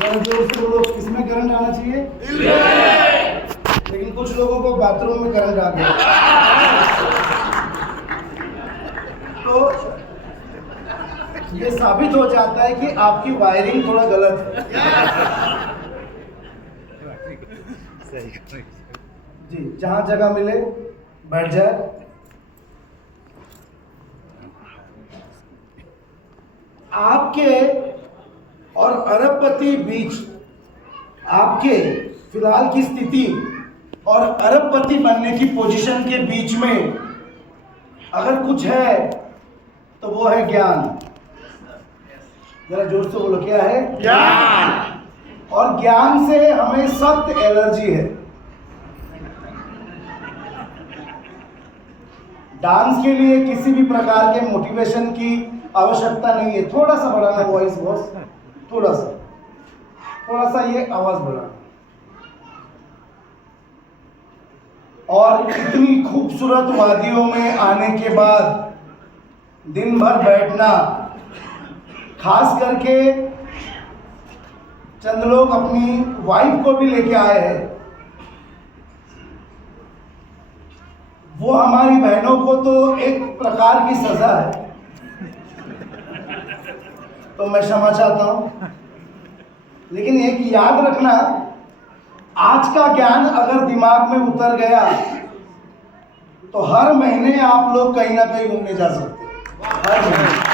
जोर से बोलो, किसमें करंट आना चाहिए? लेकिन कुछ लोगों को बाथरूम में करंट आ गया। तो ये साबित हो जाता है कि आपकी वायरिंग थोड़ा गलत है। जी, जहां जगह मिले बैठ जाए। आपके और अरबपति बीच, आपके फिलहाल की स्थिति और अरबपति बनने की पोजीशन के बीच में अगर कुछ है तो वो है ज्ञान। जरा जोर से बोलो, क्या है? ज्ञान। और ज्ञान से हमें सख्त एलर्जी है। डांस के लिए किसी भी प्रकार के मोटिवेशन की आवश्यकता नहीं है। थोड़ा सा बढ़ाना वॉइस, बॉस, थोड़ा सा ये आवाज बढ़ाना। और इतनी खूबसूरत वादियों में आने के बाद दिन भर बैठना, खास करके चंद लोग अपनी वाइफ को भी लेके आए हैं, वो हमारी बहनों को तो एक प्रकार की सजा है, तो मैं क्षमा चाहता हूं। लेकिन एक याद रखना, आज का ज्ञान अगर दिमाग में उतर गया तो हर महीने आप लोग कहीं ना कहीं घूमने जा सकते हैं। हर महीने।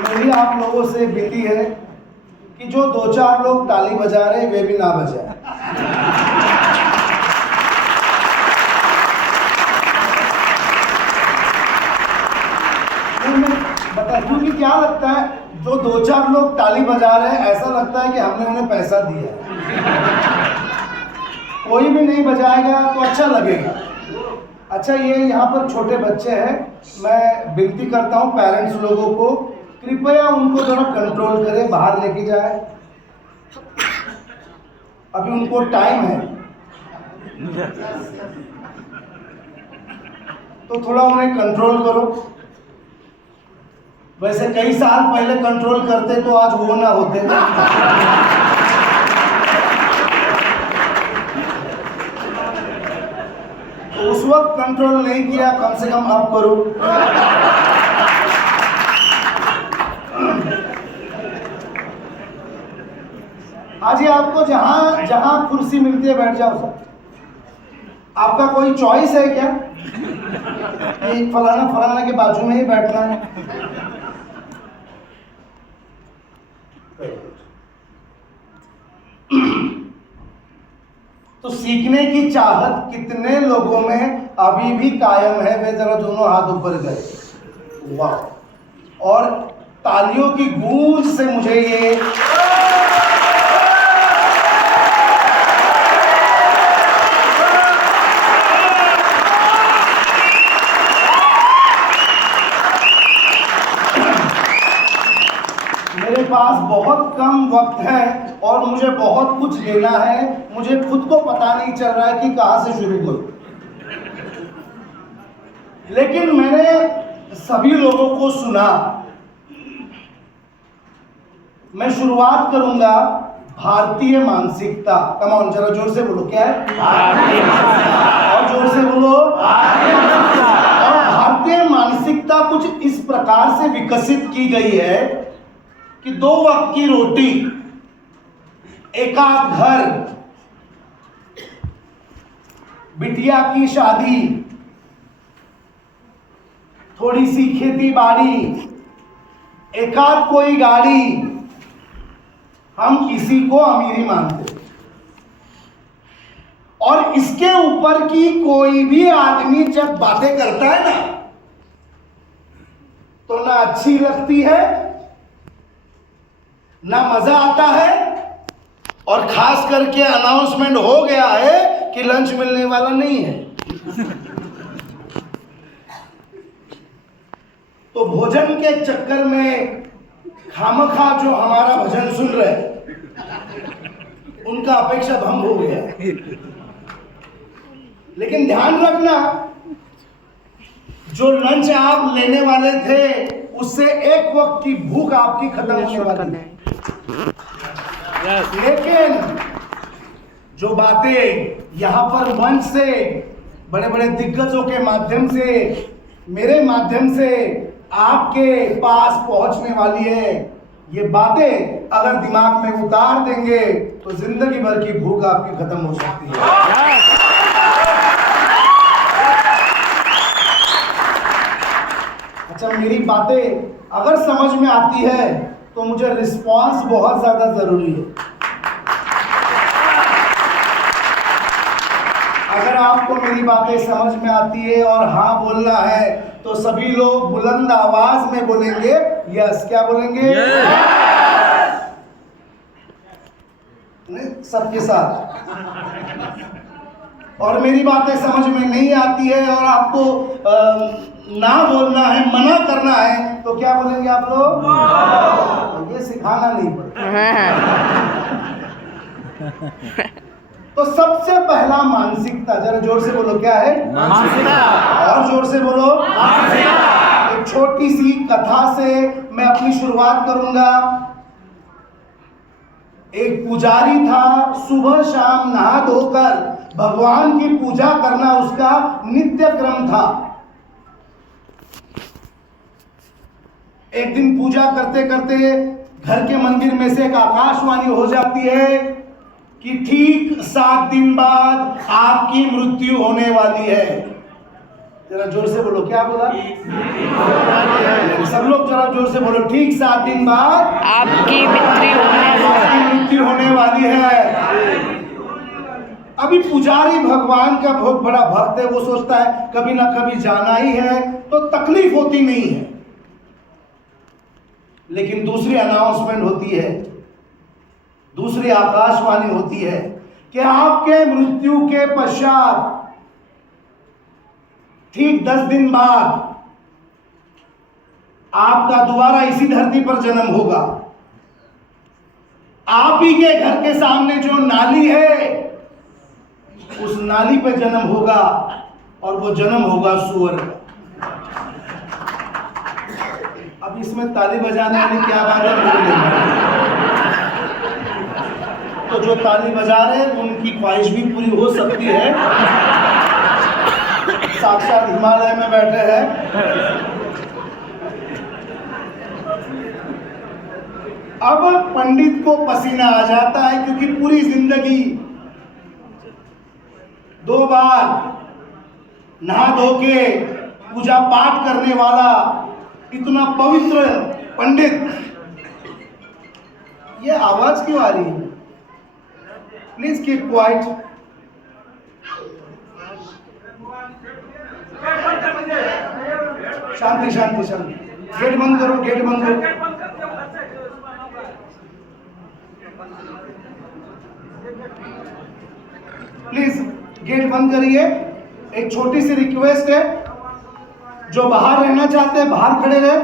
मेरी आप लोगों से विनती है कि जो 2-4 लोग ताली बजा रहे वे भी ना बजाएं। क्योंकि क्या लगता है, जो 2-4 लोग ताली बजा रहे हैं ऐसा लगता है कि हमने उन्हें पैसा दिया है। कोई भी नहीं बजाएगा तो अच्छा लगेगा। अच्छा, ये यहाँ पर छोटे बच्चे हैं, मैं विनती करता हूँ पेरेंट्स लोगों को, कृपया उनको जरा कंट्रोल करें, बाहर लेके जाए। अभी उनको टाइम है, तो थोड़ा उन्हें कंट्रोल करो। वैसे कई साल पहले कंट्रोल करते तो आज वो ना होते। तो उस वक्त कंट्रोल नहीं किया, कम से कम अब करो। आज ये आपको जहां जहां कुर्सी मिलती है बैठ जाओ सर। आपका कोई चॉइस है क्या? एक फलाना के बाजू में ही बैठना है। तो सीखने की चाहत कितने लोगों में अभी भी कायम है? वे जरा दोनों हाथ ऊपर करें। वाह! और तालियों की गूंज से मुझे ये मेरे पास बहुत कम वक्त है और मुझे बहुत कुछ लेना है। मुझे खुद को पता नहीं चल रहा है कि कहां से शुरू करूं। लेकिन मैंने सभी लोगों को सुना। मैं शुरुआत करूंगा भारतीय मानसिकता। कम ऑन, जरा जोर से बोलो, क्या है? भारतीय मानसिकता। और जोर से बोलो, भारतीय मानसिकता। और भारतीय मानसिकता कुछ इस प्रकार से विकसित की गई है कि 2 वक्त की रोटी, एकाध घर, बिटिया की शादी, थोड़ी सी खेती बाड़ी, एकाध कोई गाड़ी, हम इसी को अमीरी मानते हैं। और इसके ऊपर की कोई भी आदमी जब बातें करता है ना, तो ना अच्छी लगती है, ना मजा आता है, और खास करके अनाउंसमेंट हो गया है कि लंच मिलने वाला नहीं है। तो भोजन के चक्कर में खामखा जो हमारा भजन सुन रहे, उनका अपेक्षा भंग हो गया। लेकिन ध्यान रखना, जो लंच आप लेने वाले थे उससे एक वक्त की भूख आपकी खत्म होने वाली है। लेकिन जो बातें यहाँ पर मंच से बड़े बड़े दिग्गजों के माध्यम से, मेरे माध्यम से आपके पास पहुंचने वाली है, ये बातें अगर दिमाग में उतार देंगे तो जिंदगी भर की भूख आपकी खत्म हो सकती है। अच्छा, मेरी बातें अगर समझ में आती है तो मुझे रिस्पांस बहुत ज्यादा जरूरी है। अगर आपको मेरी बातें समझ में आती है और हाँ बोलना है तो सभी लोग बुलंद आवाज में बोलेंगे यस। क्या बोलेंगे? सबके साथ। और मेरी बातें समझ में नहीं आती है और आपको ना बोलना है, मना करना है तो क्या बोलेंगे आप लोग? ये सिखाना नहीं पड़ता। तो सबसे पहला मानसिकता, जरा जोर से बोलो, क्या है? मानसिकता। और जोर से बोलो, मानसिकता। एक छोटी सी कथा से मैं अपनी शुरुआत करूंगा। एक पुजारी था, सुबह शाम नहा धोकर भगवान की पूजा करना उसका नित्य क्रम था। एक दिन पूजा करते करते घर के मंदिर में से एक आकाशवाणी हो जाती है कि ठीक 7 दिन बाद आपकी मृत्यु होने वाली है। जरा जोर से बोलो, क्या बोला? सब लोग जरा जोर से बोलो, ठीक 7 दिन बाद आपकी मृत्यु होने वाली है। अभी पुजारी भगवान का बहुत बड़ा भक्त है, वो सोचता है कभी ना कभी जाना ही है तो तकलीफ होती नहीं है। लेकिन दूसरी अनाउंसमेंट होती है, दूसरी आकाशवाणी होती है कि आपके मृत्यु के पश्चात ठीक 10 दिन बाद आपका दोबारा इसी धरती पर जन्म होगा। आप ही के घर के सामने जो नाली है उस नाली पे जन्म होगा और वो जन्म होगा सुअर का। अब इसमें ताली बजाने वाली क्या बात है? तो जो ताली बजा रहे हैं उनकी ख्वाहिश भी पूरी हो सकती है, साक्षात हिमालय में बैठे हैं। अब पंडित को पसीना आ जाता है क्योंकि पूरी जिंदगी 2 बार नहा धो के पूजा पाठ करने वाला इतना पवित्र पंडित, ये आवाज क्यों आ रही है? Please keep quiet. शांति शांति शांति। गेट बंद करो, गेट बंद करो। प्लीज गेट बंद करिए। एक छोटी सी रिक्वेस्ट है, जो बाहर रहना चाहते हैं बाहर खड़े रहे।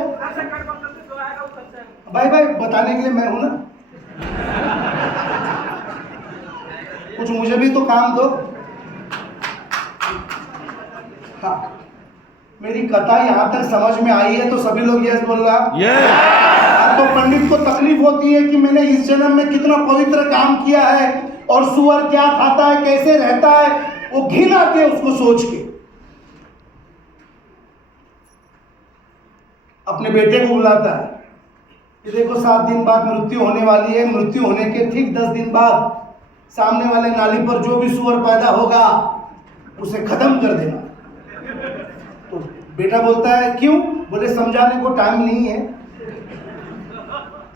भाई भाई बताने के लिए मैं हूं ना, कुछ मुझे भी तो काम दो। हाँ, मेरी कथा यहाँ तक समझ में आई है तो सभी लोग यस बोल रहा। तो पंडित को तकलीफ होती है कि मैंने इस जन्म में कितना पवित्र काम किया है और सुअर क्या खाता है, कैसे रहता है, वो घिन आती है उसको सोच के। अपने बेटे को बुलाता है कि देखो 7 दिन बाद मृत्यु होने वाली है, मृत्यु होने के ठीक 10 दिन बाद सामने वाले नाली पर जो भी सुअर पैदा होगा उसे खत्म कर देना। तो बेटा बोलता है क्यों? बोले समझाने को टाइम नहीं है,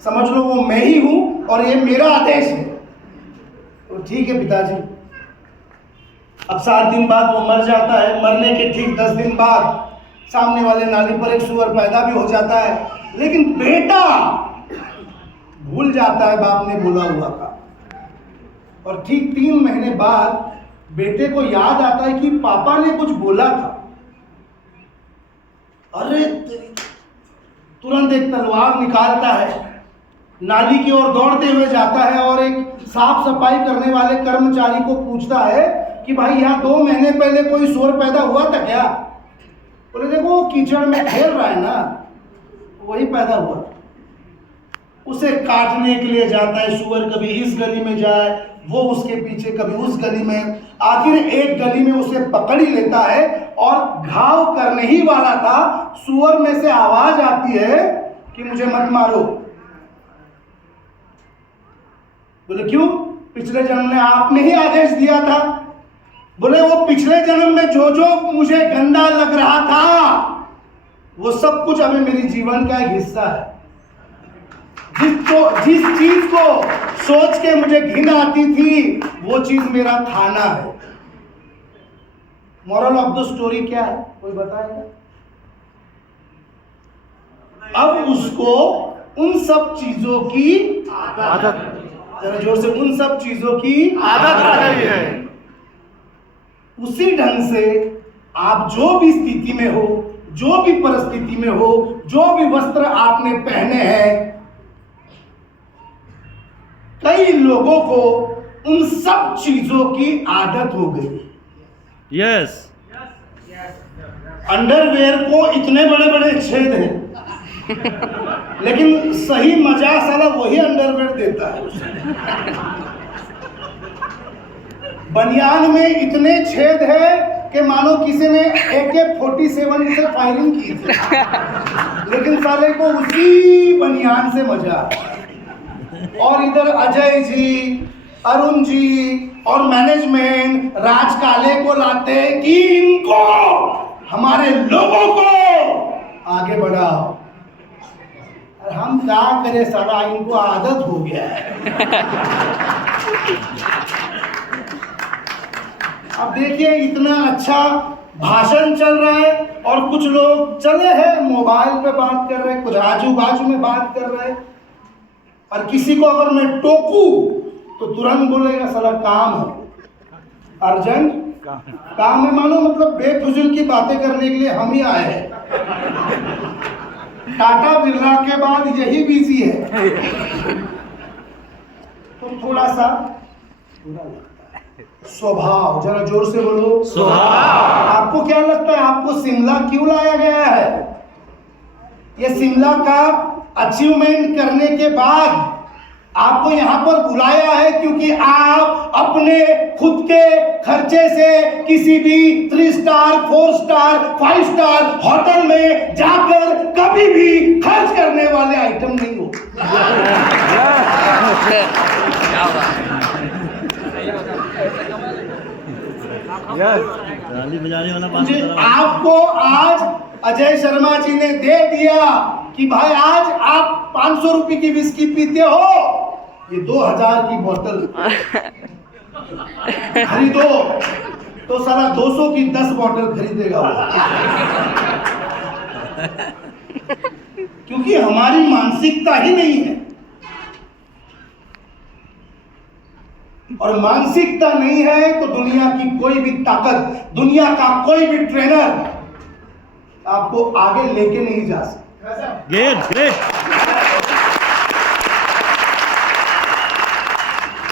समझ लो वो मैं ही हूं और ये मेरा आदेश है। तो ठीक है पिताजी। अब 7 दिन बाद वो मर जाता है। मरने के ठीक 10 दिन बाद सामने वाले नाली पर एक सुअर पैदा भी हो जाता है, लेकिन बेटा भूल जाता है बाप ने बोला हुआ का। और ठीक 3 महीने बाद बेटे को याद आता है कि पापा ने कुछ बोला था। अरे तुरंत एक तलवार निकालता है, नाली की ओर दौड़ते हुए जाता है और एक साफ सफाई करने वाले कर्मचारी को पूछता है कि भाई यहाँ 2 महीने पहले कोई सुअर पैदा हुआ था क्या? बोले देखो वो कीचड़ में खेल रहा है ना, वही पैदा हुआ। उसे काटने के लिए जाता है। सुअर कभी इस गली में जाए, वो उसके पीछे, कभी उस गली में, आखिर एक गली में उसे पकड़ ही लेता है और घाव करने ही वाला था। सुअर में से आवाज आती है कि मुझे मत मारो। बोले क्यों? पिछले जन्म में आपने ही आदेश दिया था। बोले वो पिछले जन्म में जो जो मुझे गंदा लग रहा था वो सब कुछ अभी मेरे जीवन का एक हिस्सा है। जिस चीज को सोच के मुझे घिन आती थी वो चीज मेरा खाना है। मॉरल ऑफ द स्टोरी क्या है, कोई बताएगा? अब उसको उन सब चीजों की आदत, जरा जोर से, उन सब चीजों की आदत आ गई है। उसी ढंग से आप जो भी स्थिति में हो, जो भी परिस्थिति में हो, जो भी वस्त्र आपने पहने हैं, कई लोगों को उन सब चीजों की आदत हो गई। यस। अंडरवेयर को इतने बड़े बड़े छेद हैं, लेकिन सही मजा साला वही अंडरवेयर देता है। बनियान में इतने छेद है कि मानो किसी ने AK-47 से फायरिंग की थी, लेकिन साले को उसी बनियान से मजा। और इधर अजय जी, अरुण जी और मैनेजमेंट राज काले को लाते कि इनको, हमारे लोगों को आगे बढ़ाओ। और हम क्या करें साला, इनको आदत हो गया है। अब देखिए इतना अच्छा भाषण चल रहा है और कुछ लोग चले हैं मोबाइल पे बात कर रहे हैं, कुछ आजू बाजू में बात कर रहे हैं। और किसी को अगर मैं टोकू तो तुरंत बोलेगा साला काम है, अर्जेंट काम है। मानो मतलब बेफिजूल की बातें करने के लिए हम ही आए हैं। टाटा बिरला के बाद यही बिजी है, तो थोड़ा सा बुरा लगता है। स्वभाव, जरा जोर से बोलो स्वभाव। आपको क्या लगता है आपको शिमला क्यों लाया गया है? ये शिमला का अचीवमेंट करने के बाद आपको यहाँ पर बुलाया है क्योंकि आप अपने खुद के खर्चे से किसी भी 3 स्टार 4 स्टार 5 स्टार होटल में जाकर कभी भी खर्च करने वाले आइटम नहीं हो। ताली बजाने वाला बात मुझे कर रहा हूं। आपको आज अजय शर्मा जी ने दे दिया कि भाई आज आप 500 रुपए की विस्की पीते हो, ये 2000 की बोतल खरीदो, तो साला 200 की 10 बोतल खरीदेगा वो। क्योंकि हमारी मानसिकता ही नहीं है, और मानसिकता नहीं है तो दुनिया की कोई भी ताकत, दुनिया का कोई भी ट्रेनर आपको आगे लेके नहीं जा सकता। ग्रेट।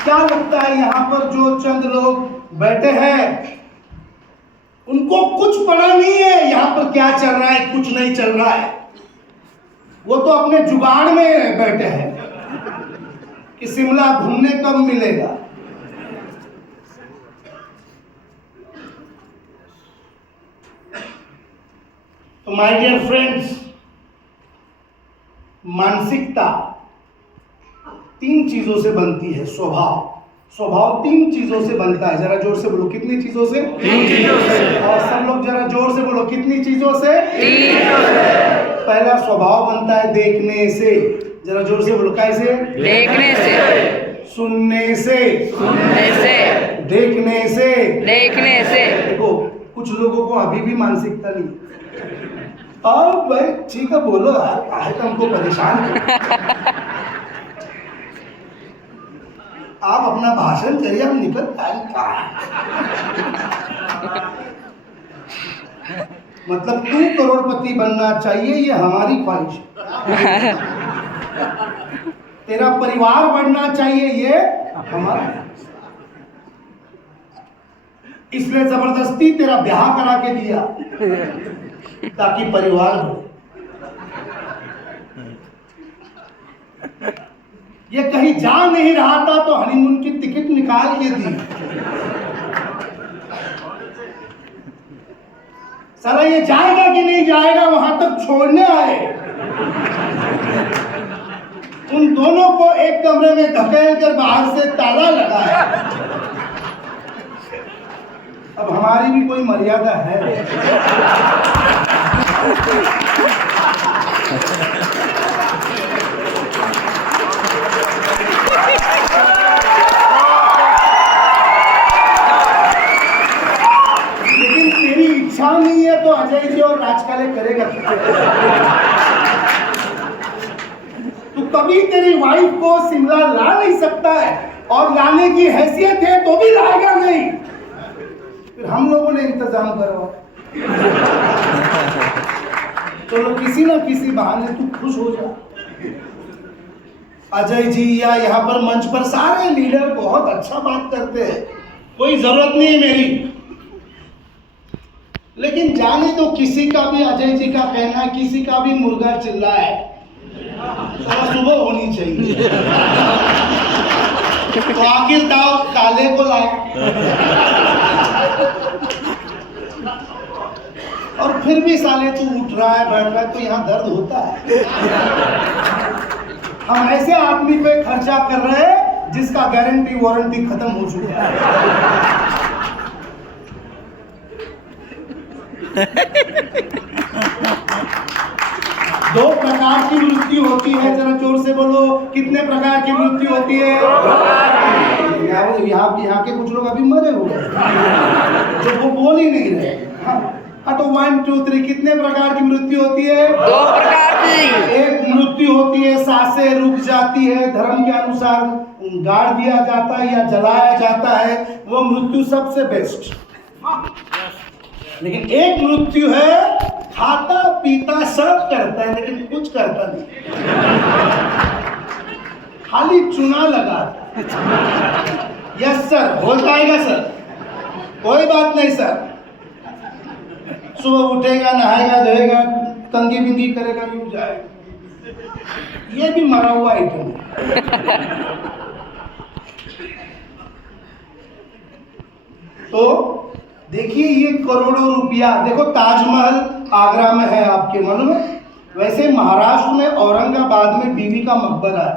क्या लगता है यहाँ पर जो चंद लोग बैठे हैं उनको कुछ पता नहीं है यहाँ पर क्या चल रहा है, कुछ नहीं चल रहा है। वो तो अपने जुगाड़ में बैठे हैं कि शिमला घूमने कब मिलेगा। तो माय डियर फ्रेंड्स, मानसिकता 3 चीजों से बनती है। स्वभाव 3 चीजों से बनता है। जरा जोर से बोलो, कितनी चीजों से? 3 चीजों से। और सब लोग जरा जोर से बोलो, कितनी चीजों से? 3 चीजों से। पहला स्वभाव बनता है देखने से। जरा जोर से बोलो, कैसे? देखने से, सुनने से, देखने से। देखो कुछ लोगों को अभी भी मानसिकता नहीं। अब भाई ठीक है बोलो यार, काहे तुमको परेशान कर। आप अपना भाषण करिए, हम निकल पाएंगे। मतलब तू करोड़पति बनना चाहिए ये हमारी ख्वाहिश है। तेरा परिवार बढ़ना चाहिए ये हमारा, इसलिए जबरदस्ती तेरा ब्याह करा के दिया ताकि परिवार हो। ये कहीं जा नहीं रहा था तो हनीमून की टिकट निकाल के दी। साला ये जाएगा कि नहीं जाएगा वहां तक छोड़ने आए। उन दोनों को एक कमरे में धकेल कर बाहर से ताला लगाया। अब हमारी भी कोई मर्यादा है। लेकिन तेरी इच्छा नहीं है तो अजय जी और राजकाले करेगा। तू कभी तेरी वाइफ को शिमला ला नहीं सकता है और लाने की हैसियत है तो भी लाएगा नहीं। फिर हम लोगों ने इंतजाम करवा। चलो किसी ना किसी बहाने तू खुश हो जा। अजय जी या यहाँ पर मंच पर सारे लीडर बहुत अच्छा बात करते हैं, कोई जरूरत नहीं है मेरी। लेकिन जाने तो किसी का भी अजय जी का कहना है, किसी का भी मुर्गा चिल्लाए तो सुबह होनी चाहिए। तो आखिर दाव काले को लाए और फिर भी साले तू उठ रहा है बैठ रहा है तो यहाँ दर्द होता है। हम ऐसे आदमी पे खर्चा कर रहे हैं जिसका गारंटी वारंटी खत्म हो चुका है। दो प्रकार की मृत्यु होती है, जरा जोर से बोलो, कितने प्रकार की मृत्यु होती है? यहाँ के कुछ लोग अभी मरे हुए जो वो बोल ही नहीं रहे। हाँ तो 1 2 3 कितने प्रकार की मृत्यु होती है? 2 प्रकार की। एक मृत्यु होती है सांसें रुक जाती है, धर्म के अनुसार गाड़ दिया जाता है या जलाया जाता है, वो मृत्यु सबसे बेस्ट। लेकिन एक मृत्यु है खाता पीता सब करता है लेकिन कुछ करता नहीं, खाली चुना लगाता। यस सर, हो जाएगा सर, कोई बात नहीं सर। सुबह उठेगा, नहाएगा, धोएगा, कंघी बिंदी करेगा, यूं जाएगा। ये भी मरा हुआ आइटम है। तो देखिए ये करोड़ों रुपया, देखो ताजमहल आगरा में है आपके मन में, वैसे महाराष्ट्र में औरंगाबाद में बीवी का मकबरा है,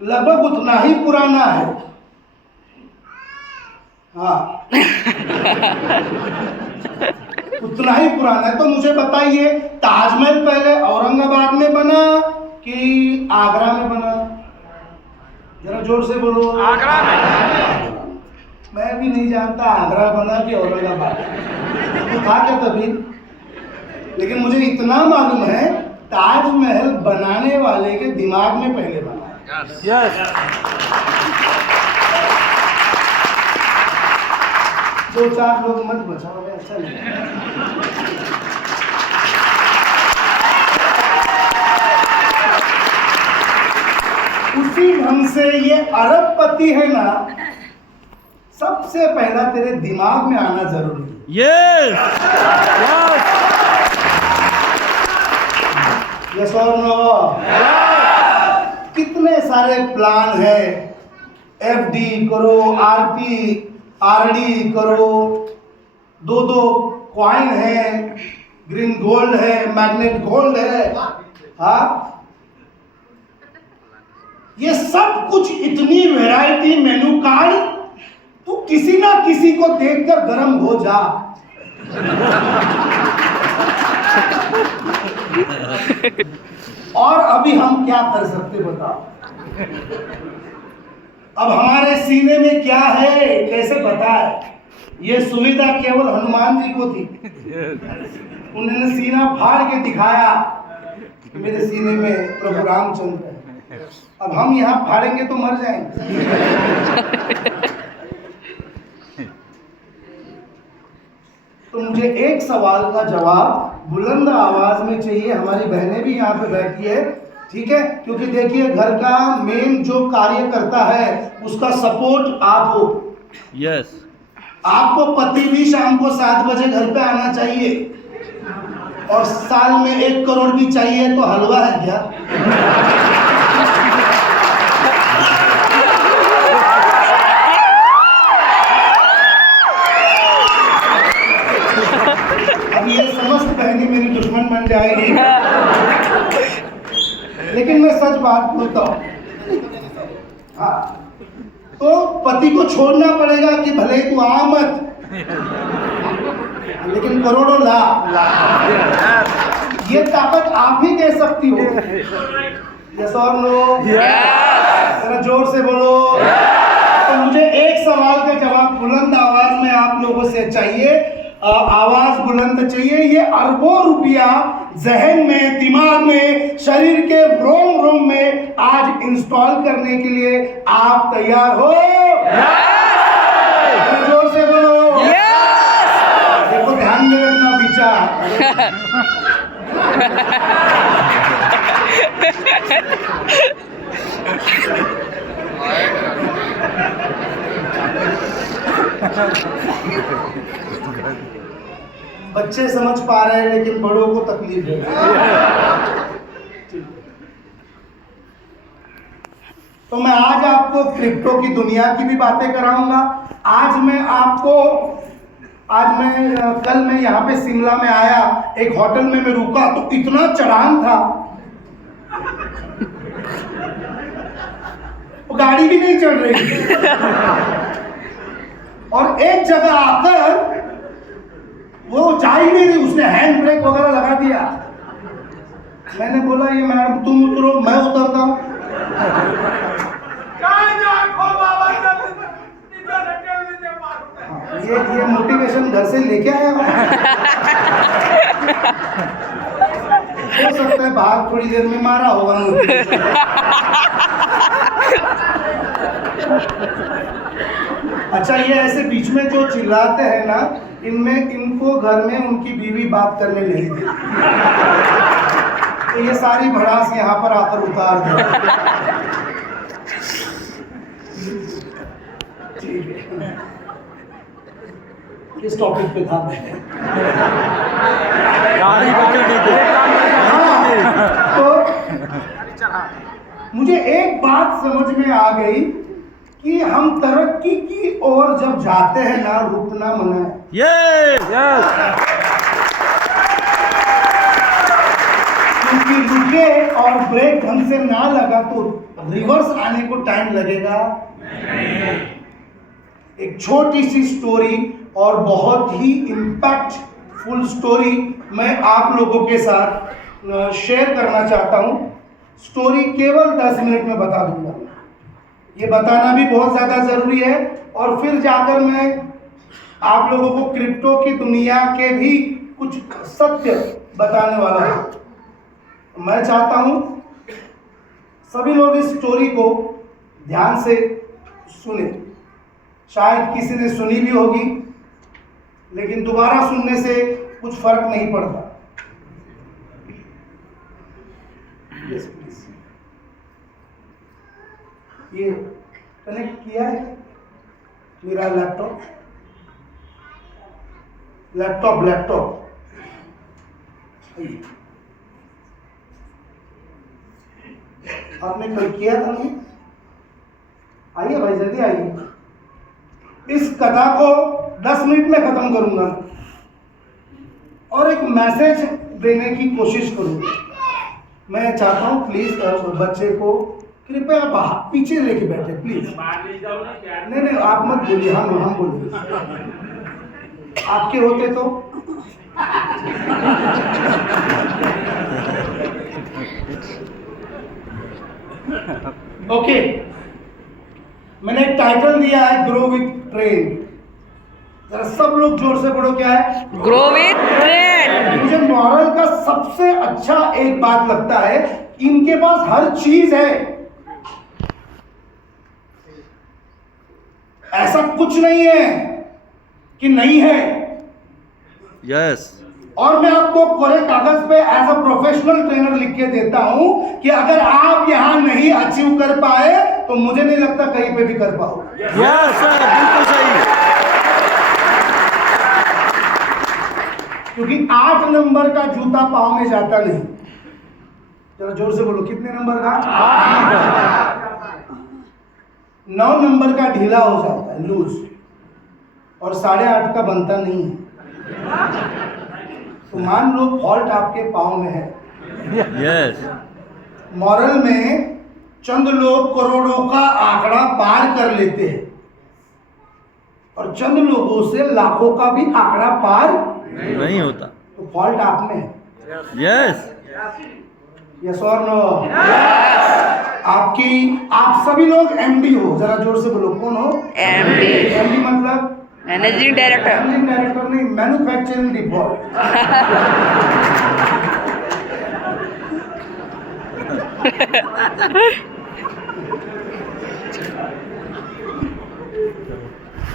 लगभग उतना ही पुराना है। हाँ उतना ही पुराना है। तो मुझे बताइए ताजमहल पहले औरंगाबाद में बना कि आगरा में बना? जरा जोर से बोलो। आगरा में। मैं भी नहीं जानता आगरा बना कि औरंगाबाद, तो था क्या तभी। लेकिन मुझे इतना मालूम है ताजमहल बनाने वाले के दिमाग में पहले बना। यस। 2-4 लोग मत बचाओ, अच्छा नहीं। उसी ढंग से ये अरबपति है ना, सबसे पहला तेरे दिमाग में आना जरूरी है। यस। यस और नो? कितने सारे प्लान है, एफडी करो, आरडी करो, 2 कॉइन है, ग्रीन गोल्ड है, मैग्नेट गोल्ड है। हाँ ये सब कुछ, इतनी वैरायटी, मेनू कार्ड, तू किसी ना किसी को देखकर गर्म हो जा। और अभी हम क्या कर सकते बताओ? अब हमारे सीने में क्या है कैसे बताए? ये सुविधा केवल हनुमान जी को थी, उन्होंने सीना फाड़ के दिखाया कि मेरे सीने में प्रभु रामचंद्र है। अब हम यहाँ फाड़ेंगे तो मर जाएंगे। तो मुझे एक सवाल का जवाब बुलंद आवाज में चाहिए। हमारी बहनें भी यहाँ पे बैठी है, ठीक है? क्योंकि देखिए घर का मेन जो कार्य करता है उसका सपोर्ट आप हो। यस। आपको पति भी शाम को 7 बजे घर पे आना चाहिए, और साल में 1 करोड़ भी चाहिए तो हलवा है क्या? लेकिन मैं सच बात बोलता हूँ। हाँ, तो पति को छोड़ना पड़ेगा कि भले तू आ मत, लेकिन करोड़ों ला। ये ताकत आप ही दे सकती हो। यस और नो? जरा जोर से बोलो। तो मुझे एक सवाल का जवाब बुलंद आवाज में आप लोगों से चाहिए। आवाज बुलंद चाहिए। ये अरबों रुपया जहन में, दिमाग में, शरीर के रोम रोम में आज इंस्टॉल करने के लिए आप तैयार हो? जोर से बोलो। देखो, ध्यान में रखना विचार। बच्चे समझ पा रहे हैं, लेकिन बड़ों को तकलीफ है। तो मैं आज आपको क्रिप्टो की दुनिया की भी बातें कराऊंगा। कल मैं यहाँ पे शिमला में आया, एक होटल में मैं रुका तो इतना चढ़ान था, वो गाड़ी भी नहीं चढ़ रही थी। और एक जगह आकर वो जा ही नहीं रही, उसने हैंड ब्रेक वगैरह लगा दिया। मैंने बोला, ये मैडम तुम उतरो, मैं उतरता हूँ। ये मोटिवेशन घर से लेके आया हुआ। हो सकता है बाहर थोड़ी देर में मारा होगा। अच्छा, ये ऐसे बीच में जो चिल्लाते हैं ना, इनको घर में उनकी बीवी बात करने नहीं देती, तो ये सारी भड़ास यहाँ पर आकर उतार दे। ठीक है, किस टॉपिक पे था मैं? तो मुझे एक बात समझ में आ गई कि हम तरक्की की ओर जब जाते हैं ना, रुकना मना है। क्योंकि रुके और ब्रेक ढंग से ना लगा तो रिवर्स आने को टाइम लगेगा। एक छोटी सी स्टोरी और बहुत ही इम्पैक्टफुल स्टोरी मैं आप लोगों के साथ शेयर करना चाहता हूँ। स्टोरी केवल 10 मिनट में बता दूंगा। ये बताना भी बहुत ज़्यादा ज़रूरी है, और फिर जाकर मैं आप लोगों को क्रिप्टो की दुनिया के भी कुछ सत्य बताने वाला हूँ। मैं चाहता हूँ सभी लोग इस स्टोरी को ध्यान से सुने। शायद किसी ने सुनी भी होगी, लेकिन दोबारा सुनने से कुछ फर्क नहीं पड़ता। Yes please. ये कनेक्ट किया है मेरा लैपटॉप। आपने कल किया था नहीं? आइए भाई, जल्दी आइए। इस कथा को 10 मिनट में खत्म करूंगा और एक मैसेज देने की कोशिश करूंगा। मैं चाहता हूं प्लीज बच्चे को कृपया बाहर पीछे लेके बैठे प्लीज। नहीं, आप मत बोलिए, हम बोलेंगे। आपके होते तो ओके। मैंने एक टाइटल दिया है, ग्रो विथ ट्रेंड। जरा सब लोग जोर से पढ़ो, क्या है? Grow with trend. मुझे मॉरल का सबसे अच्छा एक बात लगता है, इनके पास हर चीज है, ऐसा कुछ नहीं है कि नहीं है। यस। और मैं आपको कोरे कागज पे एज अ प्रोफेशनल ट्रेनर लिख के देता हूं कि अगर आप यहां नहीं अचीव कर पाए तो मुझे नहीं लगता कहीं पे भी कर पाओगे। यस सर, बिल्कुल सही। क्योंकि 8 नंबर का जूता पाँव में जाता नहीं। जरा जोर से बोलो, कितने नंबर का? 9 नंबर का ढीला हो जाता है, लूज, और 8.5 का बनता नहीं है। तो मान लो फॉल्ट आपके पाँव में है। यस। मॉरल में चंद लोग करोड़ों का आंकड़ा पार कर लेते हैं और चंद लोगों से लाखों का भी आंकड़ा पार नहीं होता। तो फॉल्ट आप में है। यस यस और नो? आप सभी लोग एमडी हो, जरा जोर से बोलो, कौन हो? एमडी एमडी मतलब मैनेजिंग डायरेक्टर। मैनेजिंग डायरेक्टर नहीं, मैन्युफैक्चरिंग डिफॉल्ट।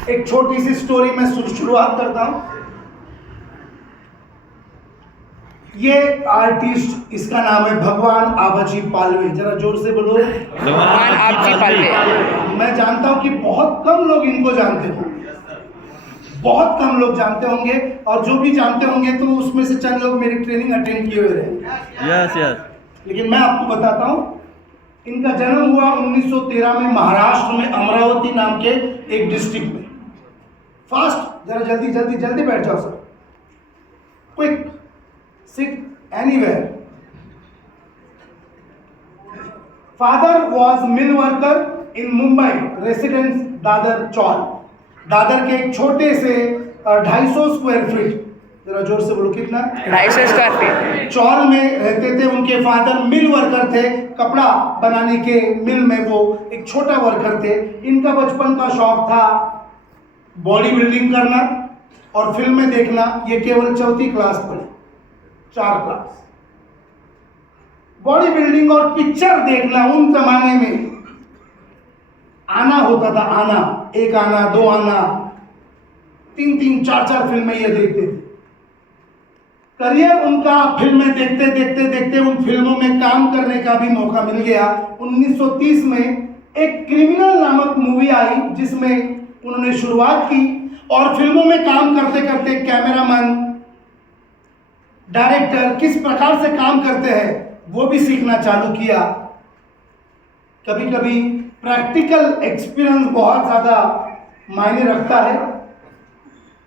एक छोटी सी स्टोरी में शुरुआत करता हूं। ये आर्टिस्ट, इसका नाम है भगवान आबाजी पालवे, जरा जोर से बोलो। भगवान आबाजी पालवे। मैं जानता हूं कि बहुत कम लोग इनको जानते होंगे, बहुत कम लोग जानते होंगे, और जो भी जानते होंगे तो उसमें से चंद लोग मेरी ट्रेनिंग अटेंड किए हुए रहे। Yes yes. लेकिन मैं आपको बताता हूं, इनका जन्म हुआ 1913 में महाराष्ट्र में अमरावती नाम के एक डिस्ट्रिक्ट में। फास्ट, जरा जल्दी जल्दी जल्दी बैठ जाओ sir, quick, sit anywhere. Father was mill worker in Mumbai, residence Dadar chawl. Dadar के एक छोटे से 250 स्क्वायर फीट, जरा जोर से बोलो कितना? 250 स्क्वायर फीट चौल में रहते थे। उनके फादर मिल वर्कर थे, कपड़ा बनाने के मिल में वो एक छोटा वर्कर थे। इनका बचपन का शौक था बॉडी बिल्डिंग करना और फिल्में देखना। ये केवल 4th क्लास पढ़े, 4 क्लास। बॉडी बिल्डिंग और पिक्चर देखना, उन जमाने में आना होता था, आना, 1 आना, 2 आना, 3-3, 4-4 फिल्में ये देखते थे। करियर उनका फिल्में देखते देखते देखते उन फिल्मों में काम करने का भी मौका मिल गया। 1930 में एक क्रिमिनल नामक मूवी आई जिसमें उन्होंने शुरुआत की और फिल्मों में काम करते करते कैमरामैन, डायरेक्टर किस प्रकार से काम करते हैं वो भी सीखना चालू किया। कभी कभी प्रैक्टिकल एक्सपीरियंस बहुत ज़्यादा मायने रखता है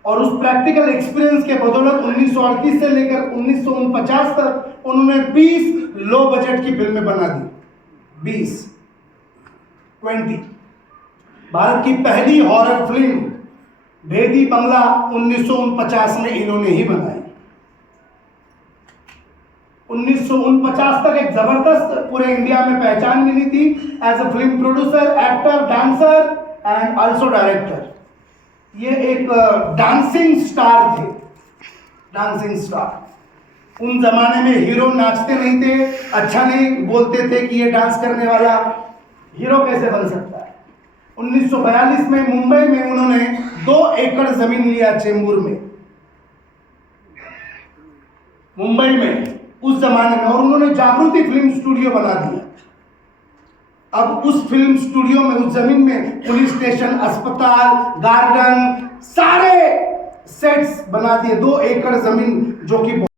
और उस प्रैक्टिकल एक्सपीरियंस के बदौलत 1938 से लेकर 1949 तक उन्होंने 20 लो बजट की फिल्में बना दी। 20 भारत की पहली हॉरर फिल्म भेदी बंगला 1949 में इन्होंने ही बनाई। 1949 तक एक जबरदस्त पूरे इंडिया में पहचान मिली थी as a film producer, actor, dancer and also director. ये एक डांसिंग स्टार थे, डांसिंग स्टार। उन जमाने में हीरो नाचते नहीं थे, अच्छा नहीं बोलते थे कि ये डांस करने वाला हीरो कैसे बन सकता है। 1942 में मुंबई में उन्होंने 2 एकड़ जमीन लिया चेंबूर में, मुंबई में उस जमाने में, और उन्होंने जागृति फिल्म स्टूडियो बना दिया। अब उस फिल्म स्टूडियो में, उस जमीन में पुलिस स्टेशन, अस्पताल, गार्डन, सारे सेट्स बना दिए। 2 एकड़ जमीन जो कि